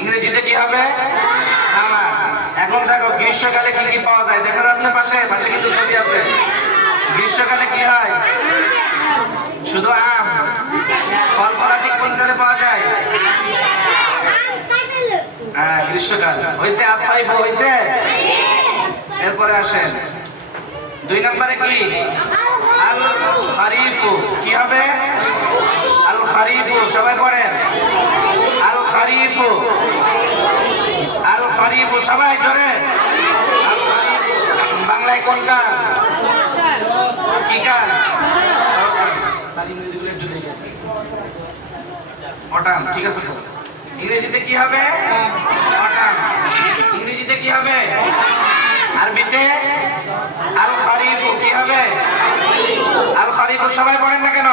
ইংরেজিতে কি হবে? সামার। এখন দেখো, গ্রীষ্মকালে কি কি পাওয়া যায়? দেখা যাচ্ছে পাশে পাশে কিন্তু ছবি আছে। গ্রীষ্মকালে কি হয়? শুধু আম। ফল ফলাদি কোন কালে পাওয়া যায়? হ্যাঁ গ্রীষ্মকাল। হয়েছে আসাইফ হয়েছে এরপরে আসেন। দুই নম্বরে কি? আল খারিফু কি হবে? আল খারিফু সবাই পড়েন আল খারিফু আল খারিফু সবাই জোরে। বাংলায় কোন গান? ঠিক আছে ইংরেজিতে কি হবে? ইংরেজিতে কি হবে? আরবিতে? আল খারিফু কি হবে? আল খারিফু সবাই পড়েন না কেন?